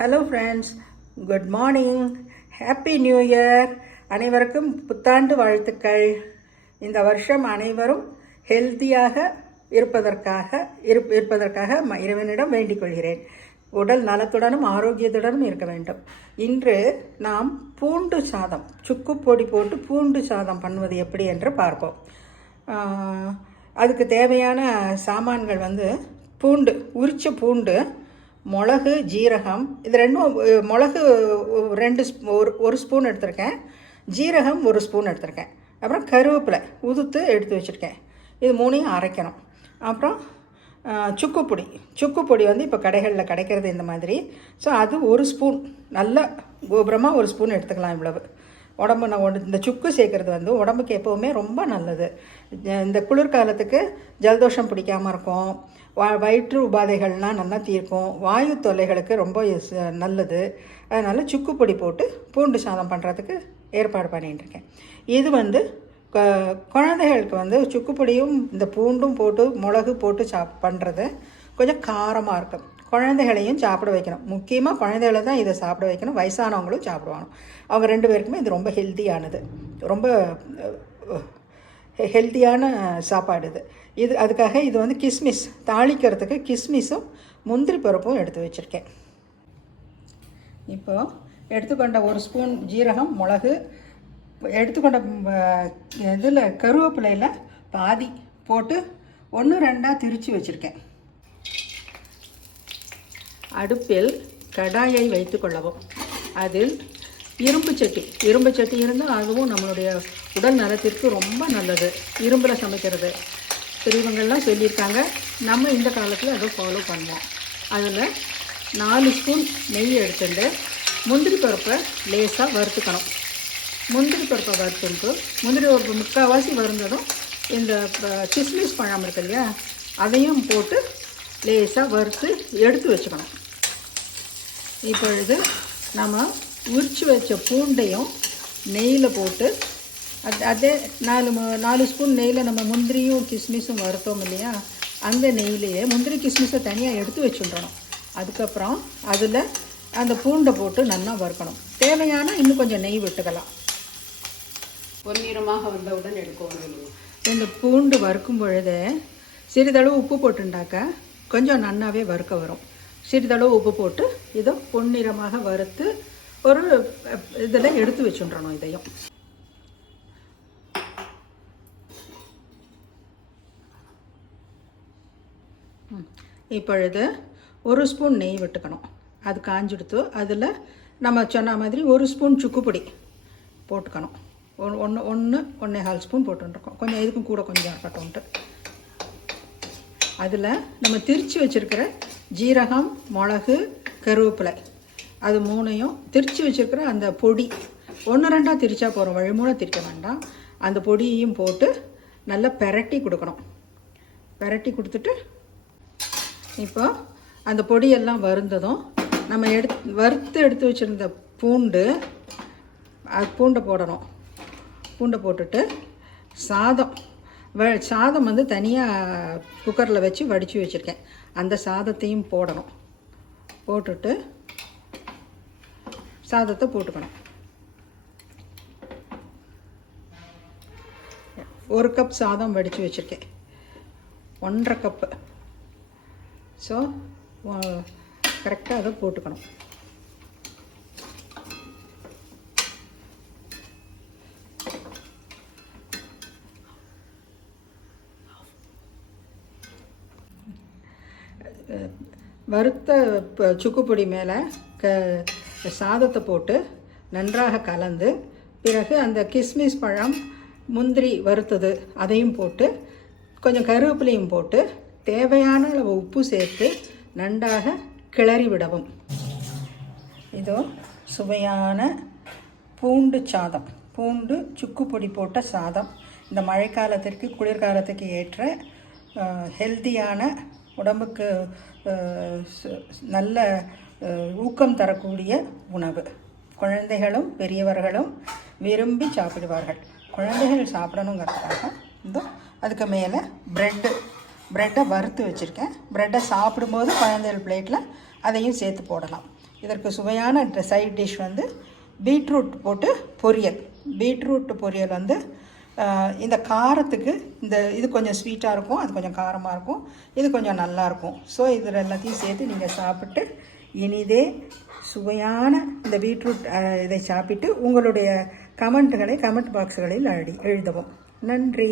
Hello friends, good morning, happy new year. அனைவருக்கும் புத்தாண்டு வாழ்த்துக்கள். இந்த வருஷம் அனைவரும் ஹெல்த்தியாக இருப்பதற்காக இறைவனிடம் வேண்டிக் கொள்கிறேன். உடல் நலத்துடனும் ஆரோக்கியத்துடனும் இருக்க வேண்டும். இன்று நாம் பூண்டு சாதம், சுக்கு பொடி போட்டு பூண்டு சாதம் பண்ணுவது எப்படி என்று பார்ப்போம். அதுக்கு தேவையான சாமான்கள் பூண்டு, உரிச்ச பூண்டு, மிளகு, ஜீரகம். இது ரெண்டும், மிளகு ஒரு ஸ்பூன் எடுத்திருக்கேன், ஜீரகம் 1 ஸ்பூன் எடுத்திருக்கேன், அப்புறம் கருவேப்பிலை உதுத்து எடுத்து வச்சுருக்கேன். இது மூணையும் அரைக்கணும். அப்புறம் சுக்கு பொடி இப்போ கடைகளில் கிடைக்கிறது இந்த மாதிரி. ஸோ அது 1 ஸ்பூன், நல்ல கோபுரமாக 1 ஸ்பூன் எடுத்துக்கலாம். இவ்வளவு இந்த சுக்கு சேர்க்குறது உடம்புக்கு எப்போவுமே ரொம்ப நல்லது. இந்த குளிர்காலத்துக்கு ஜலதோஷம் பிடிக்காமல் இருக்கும், வயிற்று உபாதைகள்லாம் நல்லா தீர்க்கும், வாயு தொல்லைகளுக்கு ரொம்ப நல்லது. அதனால் சுக்கு பொடி போட்டு பூண்டு சாதம் பண்ணுறதுக்கு ஏற்பாடு பண்ணிட்டுருக்கேன். இது குழந்தைகளுக்கு சுக்கு பொடியும் இந்த பூண்டும் போட்டு மிளகு போட்டு பண்ணுறது கொஞ்சம் காரமாக இருக்கும். குழந்தைகளையும் சாப்பிட வைக்கணும். முக்கியமாக குழந்தைகளை தான் இதை சாப்பிட வைக்கணும். வயசானவங்களும் சாப்பிடுவாங்க. அவங்க 2 பேருக்குமே இது ரொம்ப ஹெல்த்தியானது, ரொம்ப ஹெல்த்தியான சாப்பாடு இது. அதுக்காக இது கிஸ்மிஸ் தாளிக்கிறதுக்கு கிஸ்மிஸும் முந்திரி பருப்பும் எடுத்து வச்சுருக்கேன். இப்போது எடுத்துக்கொண்ட 1 ஸ்பூன் ஜீரகம், மிளகு, எடுத்துக்கொண்ட இதில் கருவேப்பிலையில் பாதி போட்டு 1-2 திரித்து வச்சுருக்கேன். அடுப்பில் கடாயை வைத்து கொள்ளவும். அதில் இரும்பு சட்டி இருந்தால் அதுவும் நம்மளுடைய உடல் நலத்திற்கு ரொம்ப நல்லது. இரும்பில் சமைக்கிறது பெரியவங்கள்லாம் சொல்லியிருக்காங்க. நம்ம இந்த காலத்தில் அதை ஃபாலோ பண்ணுவோம். அதில் 4 ஸ்பூன் நெய் எடுத்துட்டு முந்திரி பருப்பை லேசாக வறுத்துக்கணும். முந்திரி பருப்பை வறுத்துட்டு முந்திரி பருப்பு முக்கால்வாசி வறுந்ததும் இந்த கிஸ்மிஸ் பழம் இருக்கு இல்லையா, அதையும் போட்டு லேசாக வறுத்து எடுத்து வச்சுக்கணும். இப்பொழுது நம்ம உரித்து வச்ச பூண்டையும் நெய்யில் போட்டு அதே 4 ஸ்பூன் நெய்யில் நம்ம முந்திரியும் கிஸ்மிஸும் வறுத்தோம் இல்லையா, அந்த நெய்யிலேயே முந்திரி கிஸ்மிஸை தனியாக எடுத்து வச்சுடணும். அதுக்கப்புறம் அதில் அந்த பூண்டை போட்டு நல்லா வறுக்கணும். தேவையான இன்னும் கொஞ்சம் நெய் விட்டுக்கலாம். பொன்னிறமாக வந்தவுடன் எடுக்கணும். இந்த பூண்டு வறுக்கும் பொழுது சிறிதளவு உப்பு போட்டுண்டாக்கா கொஞ்சம் நன்னாவே வறுக்க வரும். சிறிதளவு உப்பு போட்டு இதை பொன்னிறமாக வறுத்து ஒரு இதில் எடுத்து வச்சுடணும். இதையும் இப்பொழுது 1 ஸ்பூன் நெய் விட்டுக்கணும். அது காஞ்சிடுத்து அதில் நம்ம சொன்ன மாதிரி 1 ஸ்பூன் சுக்கு பொடி போட்டுக்கணும். 1.25 ஸ்பூன் போட்டுருக்கோம். கொஞ்சம் இதுக்கும் கூட கொஞ்சம் இருக்கட்டும்ட்டு அதில் நம்ம திரித்து வச்சுருக்கிற ஜீரகம், மிளகு, கருவேப்பிலை அது 3ஐயும் திரித்து வச்சுருக்கிற அந்த பொடி 1-2 திரிச்சா போகிறோம், வழிமூல திரிக்க வேண்டாம். அந்த பொடியையும் போட்டு நல்லா பெரட்டி கொடுக்கணும். பெரட்டி கொடுத்துட்டு இப்போ அந்த பொடியெல்லாம் வருந்ததும் நம்ம வறுத்து எடுத்து வச்சுருந்த பூண்டை போடணும். பூண்டை போட்டுட்டு சாதம் தனியாக குக்கரில் வச்சு வடித்து வச்சுருக்கேன். அந்த சாதத்தையும் போடணும். போட்டுட்டு சாதத்தை போட்டுக்கணும். 1 கப் சாதம் வடித்து வச்சுருக்கேன், 1.5 கப்பு. ஸோ கரெக்டாக அதை போட்டுக்கணும். வறுத்த சுக்கு பொடி மேலே சாதத்தை போட்டு நன்றாக கலந்து, பிறகு அந்த கிஸ்மிஸ் பழம், முந்திரி வறுத்தது அதையும் போட்டு கொஞ்சம் கருவேப்பிலையும் போட்டு தேவையான அளவு உப்பு சேர்த்து நன்றாக கிளறி விடவும். இதோ சுவையான பூண்டு சாதம், பூண்டு சுக்கு பொடி போட்ட சாதம். இந்த மழைக்காலத்திற்கு குளிர்காலத்துக்கு ஏற்ற ஹெல்த்தியான, உடம்புக்கு நல்ல ஊக்கம் தரக்கூடிய உணவு. குழந்தைகளும் பெரியவர்களும் விரும்பி சாப்பிடுவார்கள். குழந்தைகள் சாப்பிடணுங்கிறதுக்காக அதுக்கு மேலே ப்ரெட்டை வறுத்து வச்சுருக்கேன். ப்ரெட்டை சாப்பிடும்போது குழந்தைகள் பிளேட்டில் அதையும் சேர்த்து போடலாம். இதற்கு சுவையான சைட் டிஷ் வந்து பீட்ரூட் போட்டு பொரியல். பீட்ரூட் பொரியல் வந்து இந்த காரத்துக்கு இது கொஞ்சம் ஸ்வீட்டாக இருக்கும், அது கொஞ்சம் காரமாக இருக்கும், இது கொஞ்சம் நல்லாயிருக்கும். ஸோ இதில் எல்லாத்தையும் சேர்த்து நீங்கள் சாப்பிட்டு இனிதே சுவையான இந்த பீட்ரூட் இதை சாப்பிட்டு உங்களுடைய கமெண்ட் பாக்ஸ்களில் எழுதவும். நன்றி.